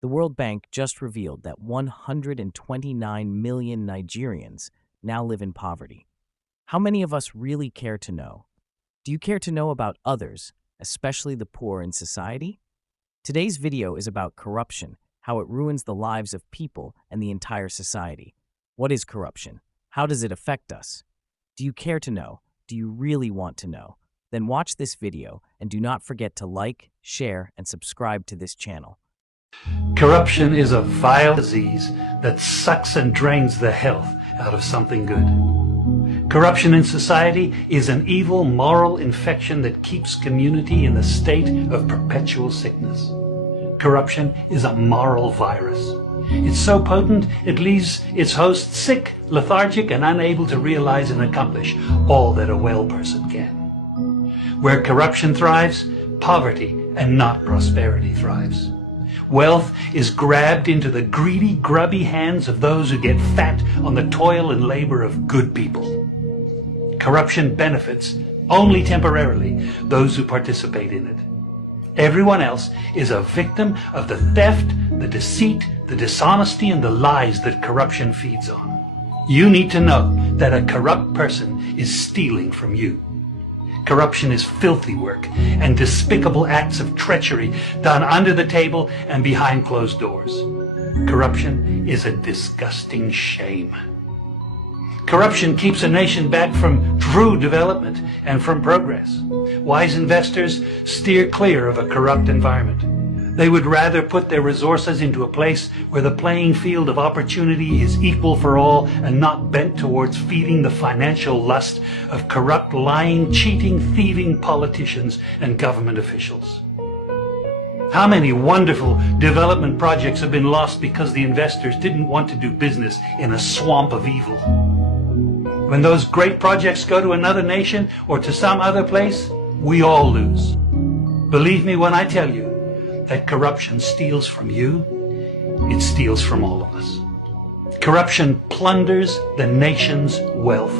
The World Bank just revealed that 129 million Nigerians now live in poverty. How many of us really care to know? Do you care to know about others, especially the poor in society? Today's video is about corruption, how it ruins the lives of people and the entire society. What is corruption? How does it affect us? Do you care to know? Do you really want to know? Then watch this video and do not forget to like, share, and subscribe to this channel. Corruption is a vile disease that sucks and drains the health out of something good. Corruption in society is an evil moral infection that keeps community in a state of perpetual sickness. Corruption is a moral virus. It's so potent it leaves its host sick, lethargic, and unable to realize and accomplish all that a well person can. Where corruption thrives, poverty and not prosperity thrives. Wealth is grabbed into the greedy, grubby hands of those who get fat on the toil and labor of good people. Corruption benefits, only temporarily, those who participate in it. Everyone else is a victim of the theft, the deceit, the dishonesty, and the lies that corruption feeds on. You need to know that a corrupt person is stealing from you. Corruption is filthy work and despicable acts of treachery done under the table and behind closed doors. Corruption is a disgusting shame. Corruption keeps a nation back from true development and from progress. Wise investors steer clear of a corrupt environment. They would rather put their resources into a place where the playing field of opportunity is equal for all and not bent towards feeding the financial lust of corrupt, lying, cheating, thieving politicians and government officials. How many wonderful development projects have been lost because the investors didn't want to do business in a swamp of evil? When those great projects go to another nation or to some other place, we all lose. Believe me when I tell you that corruption steals from you, it steals from all of us. Corruption plunders the nation's wealth.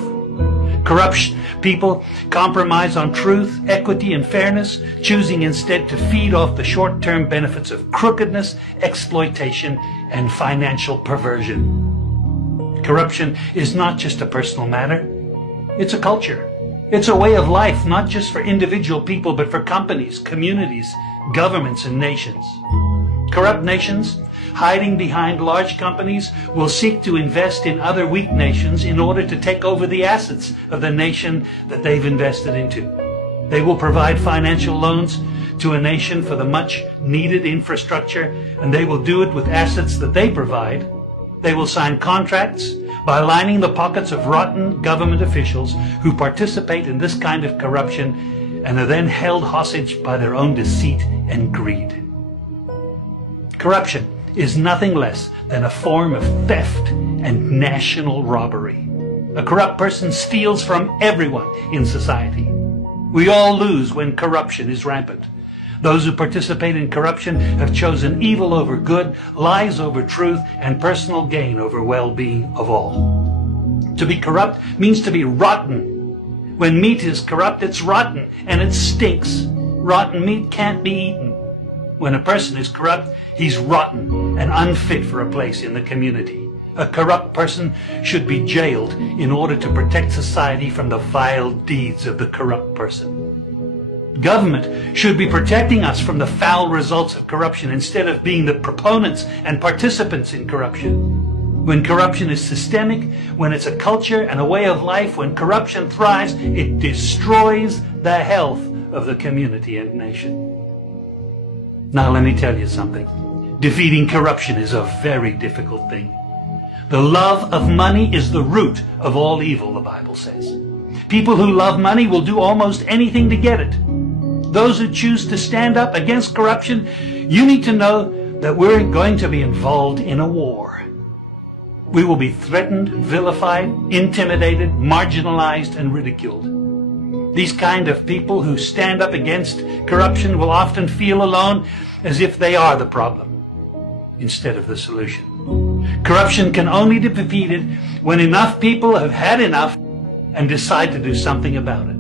Corrupt people compromise on truth, equity, and fairness, choosing instead to feed off the short-term benefits of crookedness, exploitation, and financial perversion. Corruption is not just a personal matter, it's a culture. It's a way of life, not just for individual people, but for companies, communities, governments, and nations. Corrupt nations, hiding behind large companies, will seek to invest in other weak nations in order to take over the assets of the nation that they've invested into. They will provide financial loans to a nation for the much needed infrastructure, and they will do it with assets that they provide. They will sign contracts by lining the pockets of rotten government officials who participate in this kind of corruption and are then held hostage by their own deceit and greed. Corruption is nothing less than a form of theft and national robbery. A corrupt person steals from everyone in society. We all lose when corruption is rampant. Those who participate in corruption have chosen evil over good, lies over truth, and personal gain over well-being of all. To be corrupt means to be rotten. When meat is corrupt, it's rotten, and it stinks. Rotten meat can't be eaten. When a person is corrupt, he's rotten and unfit for a place in the community. A corrupt person should be jailed in order to protect society from the vile deeds of the corrupt person. Government should be protecting us from the foul results of corruption instead of being the proponents and participants in corruption. When corruption is systemic, when it's a culture and a way of life, when corruption thrives, it destroys the health of the community and nation. Now let me tell you something. Defeating corruption is a very difficult thing. The love of money is the root of all evil, the Bible says. People who love money will do almost anything to get it. Those who choose to stand up against corruption, you need to know that we're going to be involved in a war. We will be threatened, vilified, intimidated, marginalized, and ridiculed. These kind of people who stand up against corruption will often feel alone, as if they are the problem instead of the solution. Corruption can only be defeated when enough people have had enough and decide to do something about it.